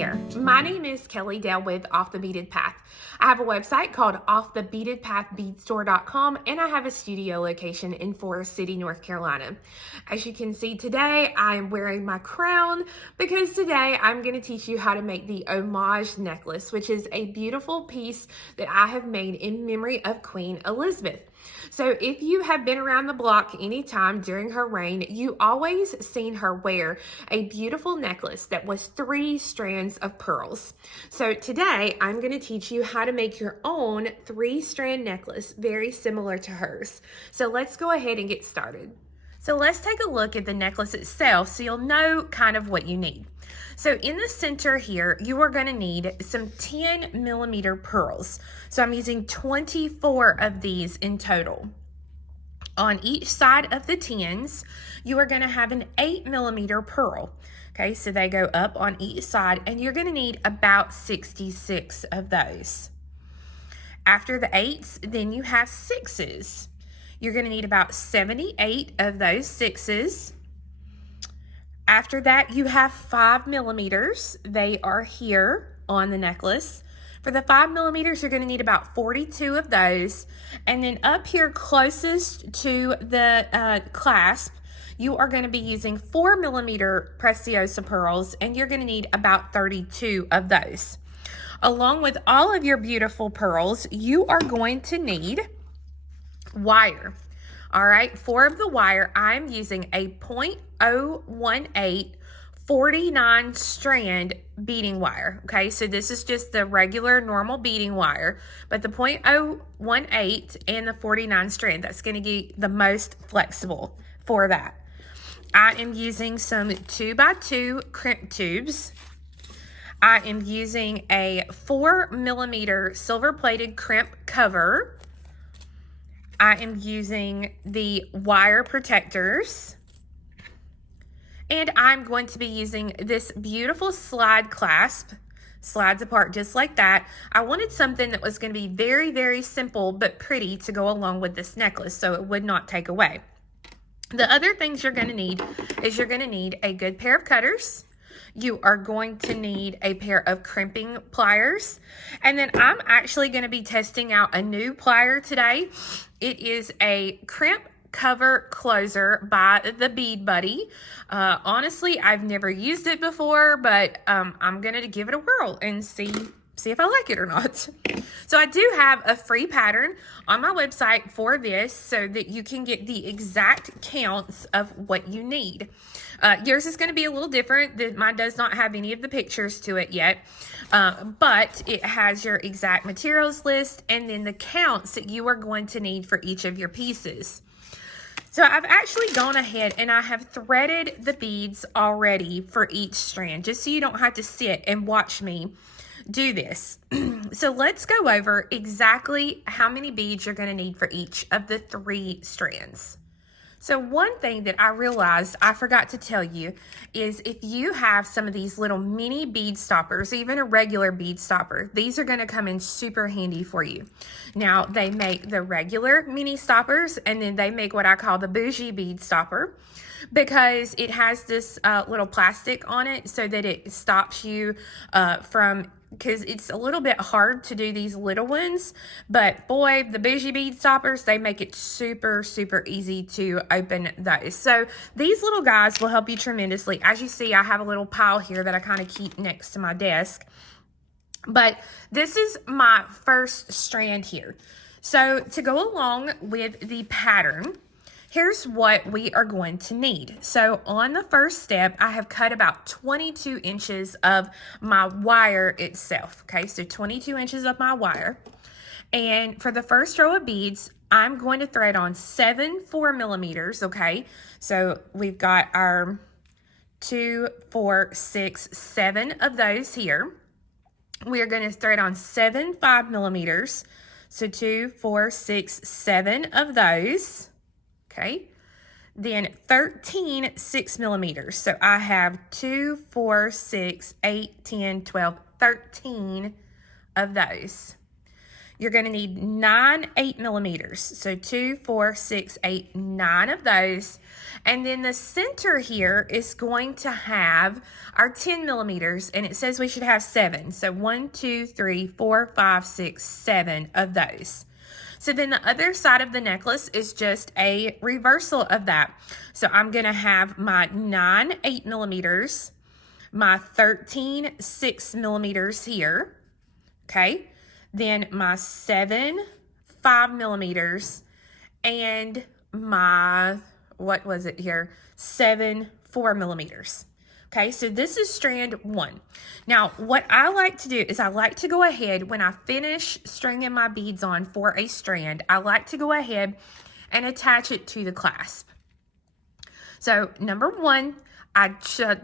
there, my name is Kelly Dale with Off the Beaded Path. I have a website called offthebeadedpathbeadstore.com, and I have a studio location in Forest City, North Carolina. As you can see today, I am wearing my crown because today I'm going to teach you how to make the Homage necklace, which is a beautiful piece that I have made in memory of Queen Elizabeth. So if you have been around the block anytime during her reign, you always seen her wear a beautiful necklace that was 3 strands of pearls. So today I'm going to teach you how to make your own 3-strand necklace very similar to hers. So let's go ahead and get started. So let's take a look at the necklace itself so you'll know kind of what you need. So in the center here, you are going to need some 10mm pearls. So I'm using 24 of these in total. On each side of the 10s, you are going to have an 8mm pearl. Okay, so they go up on each side, and you're going to need about 66 of those. After the 8s, then you have 6s. You're going to need about 78 of those 6s. After that, you have 5mm. They are here on the necklace. For the 5mm, you're going to need about 42 of those. And then up here closest to the clasp, you are going to be using 4mm Preciosa Pearls, and you're going to need about 32 of those. Along with all of your beautiful pearls, you are going to need wire. All right, for the wire, I'm using a 0.018 49 strand beading wire. Okay, so this is just the regular normal beading wire, but the 0.018 and the 49 strand, that's going to be the most flexible for that. I am using some 2x2 crimp tubes. I am using a 4mm silver plated crimp cover. I am using the wire protectors, and I'm going to be using this beautiful slide clasp. Slides apart just like that. I wanted something that was going to be very, very simple but pretty to go along with this necklace so it would not take away. The other things you're going to need is you're going to need a good pair of cutters. You are going to need a pair of crimping pliers. And then I'm actually going to be testing out a new plier today. It is a Crimp Cover closer by the Bead Buddy. Honestly, I've never used it before, but I'm going to give it a whirl and see if I like it or not. So I do have a free pattern on my website for this so that you can get the exact counts of what you need. Yours is going to be a little different. Mine does not have any of the pictures to it yet, but it has your exact materials list and then the counts that you are going to need for each of your pieces. So I've actually gone ahead and I have threaded the beads already for each strand, just so you don't have to sit and watch me do this. So let's go over exactly how many beads you're going to need for each of the 3 strands. So one thing that I realized I forgot to tell you is if you have some of these little mini bead stoppers, even a regular bead stopper, these are going to come in super handy for you. Now, they make the regular mini stoppers, and then they make what I call the bougie bead stopper, because it has this little plastic on it so that it stops you because it's a little bit hard to do these little ones, but boy, the bougie bead stoppers, they make it super, super easy to open those. So these little guys will help you tremendously. As you see, I have a little pile here that I kind of keep next to my desk, but this is my first strand here. So to go along with the pattern, here's what we are going to need. So on the first step, I have cut about 22 inches of my wire itself. Okay, so 22 inches of my wire. And for the first row of beads, I'm going to thread on 7 4mm. Okay, so we've got our 2, 4, 6, 7 of those here. We are going to thread on 7 5mm. So 2, 4, 6, 7 of those. Okay, then 13 6mm. So I have 2, 4, 6, 8, 10, 12, 13 of those. You're going to need 9 8mm. So 2, 4, 6, 8, 9 of those. And then the center here is going to have our 10mm, and it says we should have 7. So 1, 2, 3, 4, 5, 6, 7 of those. So then the other side of the necklace is just a reversal of that. So I'm going to have my 9 8mm, my 13 6mm here, okay? Then my 7 5mm, and my, what was it here? 7 4mm. Okay, so this is strand 1. Now, what I like to do is I like to go ahead when I finish stringing my beads on for a strand, I like to go ahead and attach it to the clasp. So, number 1, I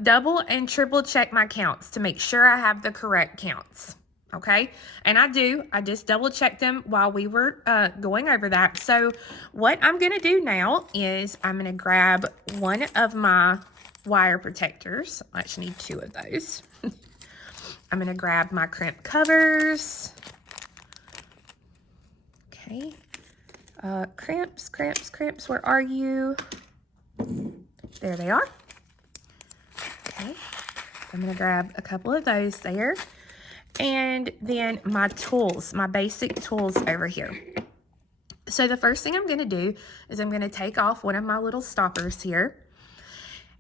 double and triple check my counts to make sure I have the correct counts. Okay, and I do. I just double checked them while we were going over that. So what I'm going to do now is I'm going to grab one of my wire protectors. I actually need 2 of those. I'm going to grab my Crimp Covers. Okay, crimps, where are you? There they are. Okay, I'm going to grab a couple of those there. And then my tools, my basic tools over here. So the first thing I'm going to do is I'm going to take off one of my little stoppers here.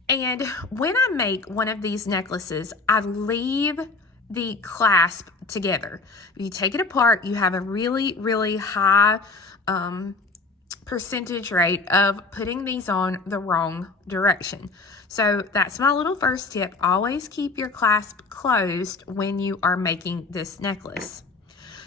And when I make one of these necklaces, I leave the clasp together. If you take it apart, you have a really, really high percentage rate of putting these on the wrong direction. So that's my little first tip. Always keep your clasp closed when you are making this necklace.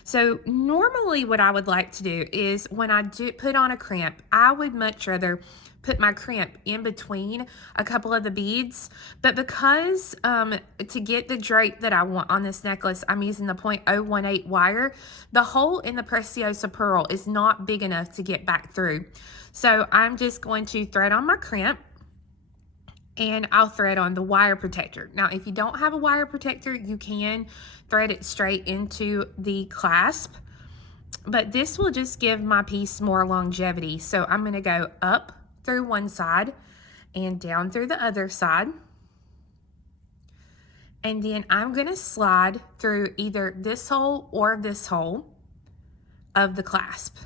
So normally what I would like to do is when I do put on a crimp, I would much rather put my crimp in between a couple of the beads, but because to get the drape that I want on this necklace, I'm using the 0.018 wire. The hole in the Preciosa Pearl is not big enough to get back through. So I'm just going to thread on my crimp, and I'll thread on the wire protector. Now, if you don't have a wire protector, you can thread it straight into the clasp, but this will just give my piece more longevity. So I'm going to go up through one side and down through the other side. And then I'm going to slide through either this hole or this hole of the clasp.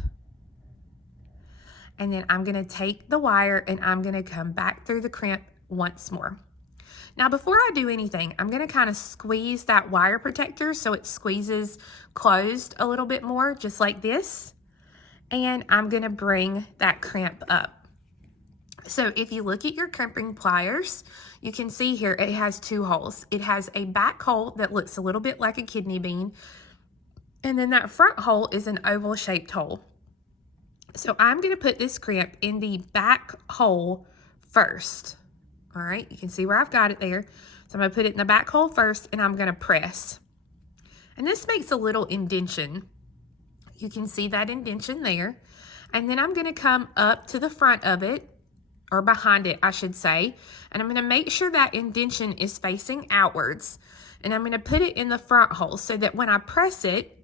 And then I'm going to take the wire and I'm going to come back through the crimp once more. Now, before I do anything, I'm going to kind of squeeze that wire protector so it squeezes closed a little bit more, just like this. And I'm going to bring that crimp up. So if you look at your crimping pliers, you can see here it has 2 holes. It has a back hole that looks a little bit like a kidney bean, and then that front hole is an oval shaped hole. So I'm going to put this crimp in the back hole first. All right, you can see where I've got it there. So I'm going to put it in the back hole first, and I'm going to press. And this makes a little indentation. You can see that indentation there. And then I'm going to come up to the front of it, or behind it, I should say. And I'm going to make sure that indentation is facing outwards. And I'm going to put it in the front hole so that when I press it,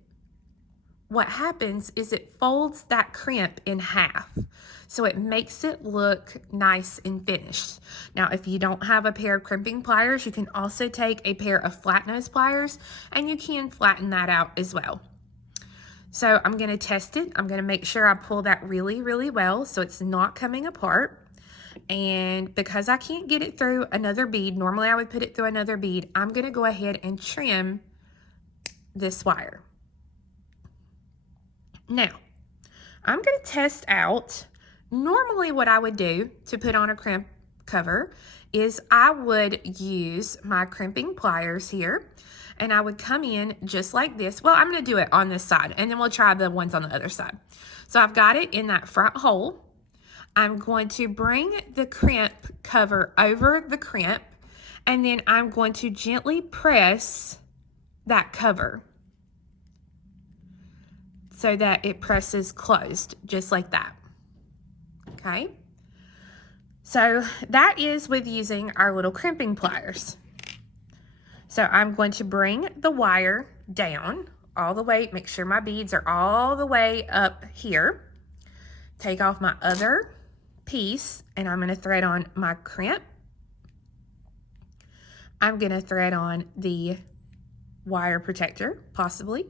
what happens is it folds that crimp in half. So it makes it look nice and finished. Now, if you don't have a pair of crimping pliers, you can also take a pair of flat nose pliers and you can flatten that out as well. So I'm going to test it. I'm going to make sure I pull that really, really well so it's not coming apart. And because I can't get it through another bead, normally I would put it through another bead, I'm going to go ahead and trim this wire. Now, I'm going to test out, normally what I would do to put on a crimp cover is I would use my crimping pliers here, and I would come in just like this. Well, I'm going to do it on this side, and then we'll try the ones on the other side. So I've got it in that front hole. I'm going to bring the crimp cover over the crimp, and then I'm going to gently press that cover so that it presses closed, just like that. Okay? So that is with using our little crimping pliers. So I'm going to bring the wire down all the way, make sure my beads are all the way up here. Take off my other piece and I'm going to thread on my crimp. I'm going to thread on the wire protector, possibly.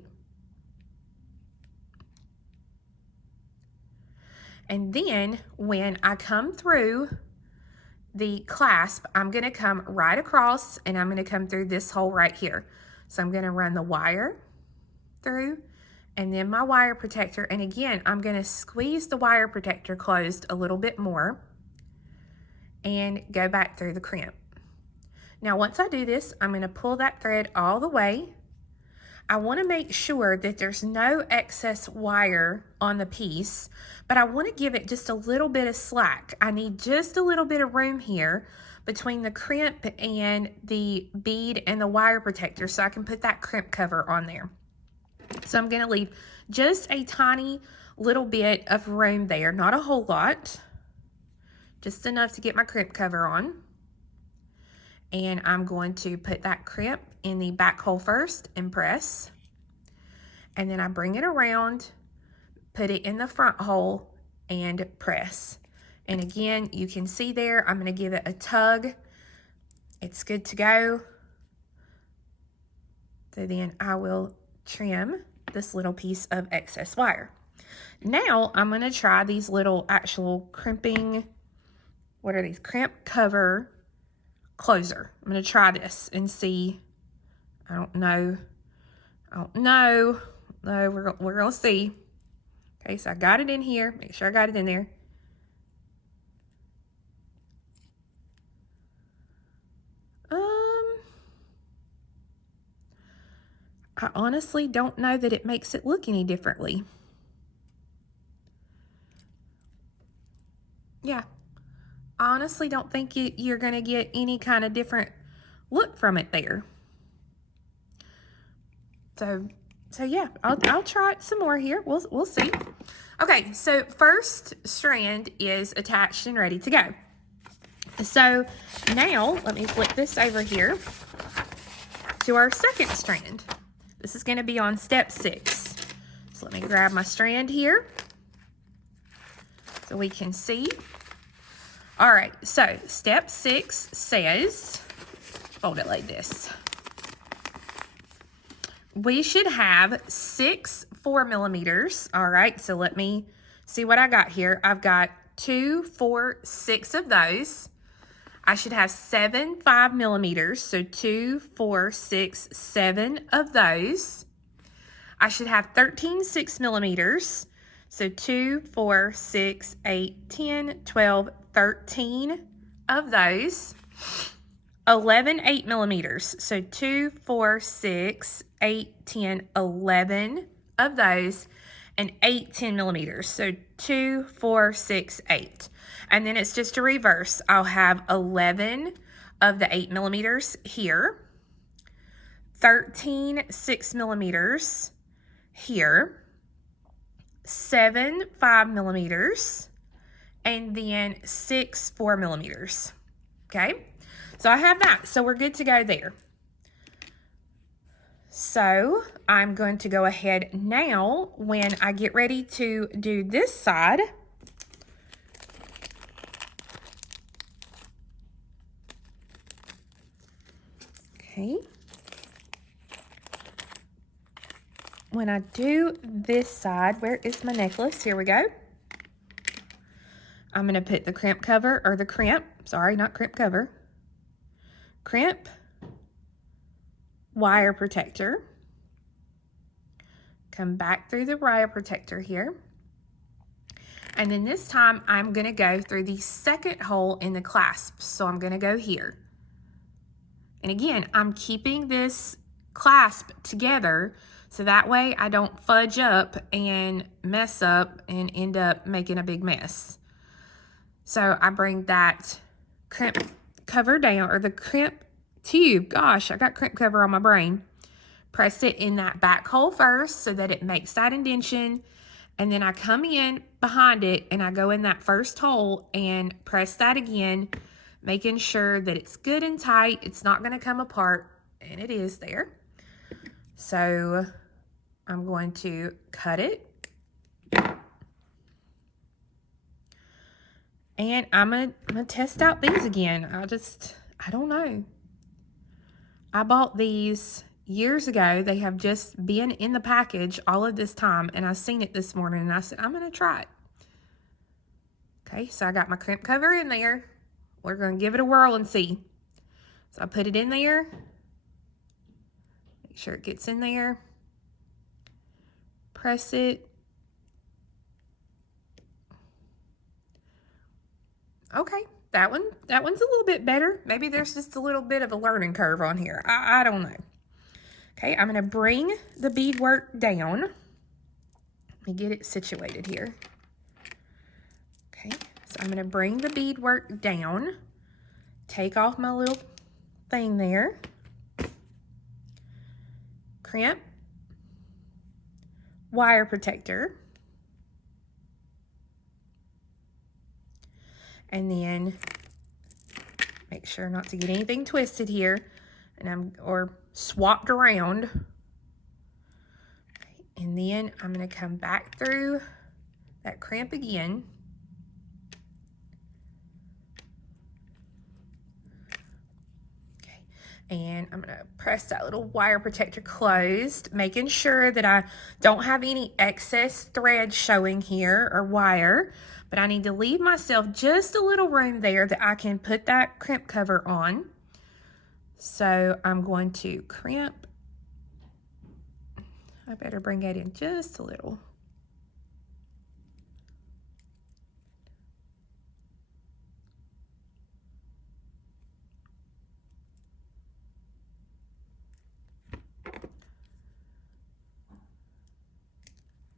And then when I come through the clasp, I'm going to come right across and I'm going to come through this hole right here. So I'm going to run the wire through and then my wire protector. And again, I'm going to squeeze the wire protector closed a little bit more and go back through the crimp. Now, once I do this, I'm going to pull that thread all the way. I want to make sure that there's no excess wire on the piece, but I want to give it just a little bit of slack. I need just a little bit of room here between the crimp and the bead and the wire protector so I can put that crimp cover on there. So I'm going to leave just a tiny little bit of room there, not a whole lot, just enough to get my crimp cover on. And I'm going to put that crimp in the back hole first and press. And then I bring it around, put it in the front hole and press. And again, you can see there, I'm going to give it a tug. It's good to go. So then I will trim this little piece of excess wire. Now I'm going to try these little actual crimping, what are these? Crimp cover closer. I'm going to try this and see. I don't know. No, we're going to see. Okay, so I got it in here. Make sure I got it in there. I honestly don't know that it makes it look any differently. Yeah. I honestly don't think you're going to get any kind of different look from it there. So yeah, I'll try it some more here. We'll see. Okay, so first strand is attached and ready to go. So now let me flip this over here to our second strand. This is going to be on step 6. So let me grab my strand here so we can see. All right, so step 6 says, fold it like this. We should have 6 4mm. All right, so let me see what I got here. I've got 2, 4, 6 of those. I should have 7 5mm, so 2, 4, 6, 7 of those. I should have 13 6mm, so 2, 4, 6, 8, 10, 12, 13 of those. 11 8mm, so 2, 4, 6, 8, 10, 11 of those, and 8 10mm, so 2, 4, 6, 8. And then it's just a reverse. I'll have 11 of the 8mm here, 13 6mm here, 7 5mm, and then 6 4mm. Okay, so I have that. So we're good to go there. So I'm going to go ahead now when I get ready to do this side. Okay. When I do this side, where is my necklace? Here we go. I'm going to put the crimp cover, or the crimp, sorry, not crimp cover, crimp wire protector. Come back through the wire protector here. And then this time I'm going to go through the second hole in the clasp. So I'm going to go here. And again, I'm keeping this clasp together so that way I don't fudge up and mess up and end up making a big mess. So I bring that crimp cover down, or the crimp tube. Gosh, I got crimp cover on my brain. Press it in that back hole first so that it makes that indentation. And then I come in behind it and I go in that first hole and press that again, making sure that it's good and tight. It's not going to come apart, and it is there. So I'm going to cut it. And I'm gonna test out these again. I don't know. I bought these years ago. They have just been in the package all of this time, and I seen it this morning, and I said, I'm gonna try it. Okay, so I got my crimp cover in there. We're gonna give it a whirl and see. So I put it in there. Make sure it gets in there. Press it. Okay, that one's a little bit better. Maybe there's just a little bit of a learning curve on here. I don't know. Okay, I'm gonna bring the beadwork down. Let me get it situated here. Okay, so I'm gonna bring the beadwork down. Take off my little thing there. Crimp. Wire protector. And then make sure not to get anything twisted here or swapped around. Okay, and then I'm going to come back through that crimp again. Okay, and I'm going to press that little wire protector closed, making sure that I don't have any excess thread showing here or wire. But I need to leave myself just a little room there that I can put that crimp cover on. So I'm going to crimp. I better bring that in just a little.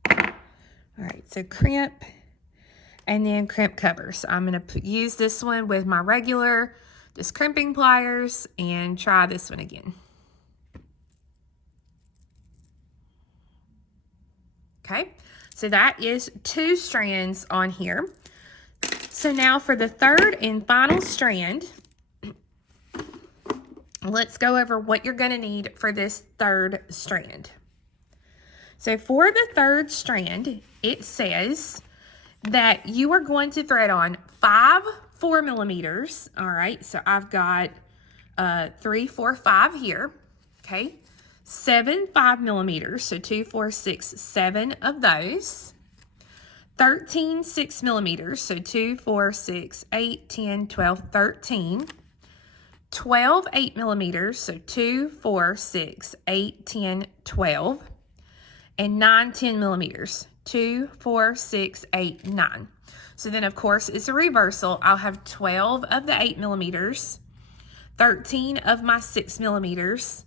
All right, so crimp. And then crimp covers. I'm going to use this one with my regular, just crimping pliers, and try this one again. Okay, so that is 2 strands on here. So now for the third and final strand, let's go over what you're going to need for this third strand. So for the third strand, it says that you are going to thread on 5 4mm. All right, so I've got 3, 4, 5 here. Okay, 7 5mm, so 2, 4, 6, 7 of those. 13 6mm, so 2, 4, 6, 8, 10, 12, 13. 12 8mm, so 2, 4, 6, 8, 10, 12. And 9 10mm. 2, 4, 6, 8, 9. So then, of course, it's a reversal. I'll have 12 of the 8mm, 13 of my 6mm,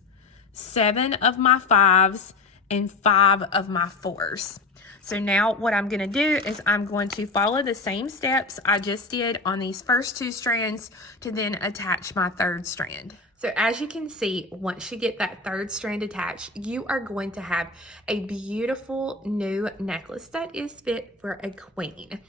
7 of my 5s, and 5 of my 4s. So now what I'm going to do is I'm going to follow the same steps I just did on these first 2 strands to then attach my third strand. So as you can see, once you get that third strand attached, you are going to have a beautiful new necklace that is fit for a queen.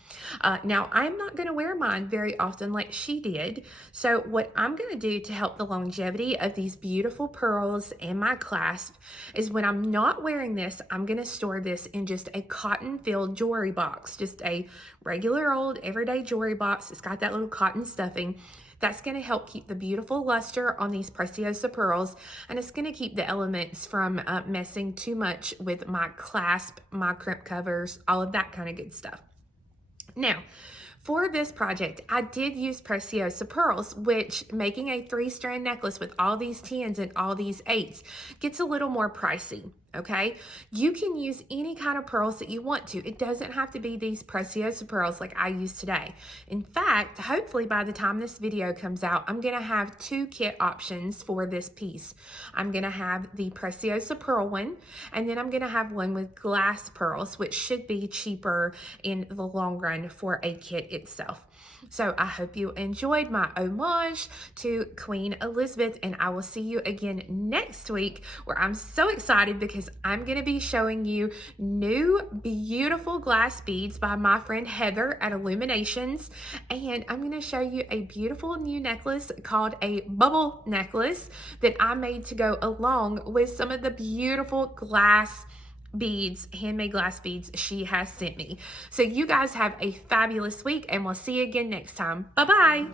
Now, I'm not going to wear mine very often like she did. So what I'm going to do to help the longevity of these beautiful pearls and my clasp is when I'm not wearing this, I'm going to store this in just a cotton-filled jewelry box, just a regular old everyday jewelry box. It's got that little cotton stuffing. That's going to help keep the beautiful luster on these Preciosa pearls, and it's going to keep the elements from messing too much with my clasp, my crimp covers, all of that kind of good stuff. Now, for this project, I did use Preciosa Pearls, which making a 3-strand necklace with all these 10s and all these 8s gets a little more pricey. Okay, you can use any kind of pearls that you want to. It doesn't have to be these Preciosa pearls like I use today. In fact, hopefully by the time this video comes out, I'm going to have 2 kit options for this piece. I'm going to have the Preciosa pearl one, and then I'm going to have one with glass pearls, which should be cheaper in the long run for a kit itself. So I hope you enjoyed my homage to Queen Elizabeth, and I will see you again next week, where I'm so excited because I'm going to be showing you new beautiful glass beads by my friend Heather at Illuminations, and I'm going to show you a beautiful new necklace called a bubble necklace that I made to go along with some of the beautiful glass beads, handmade glass beads she has sent me. So you guys have a fabulous week, and we'll see you again next time. Bye-bye.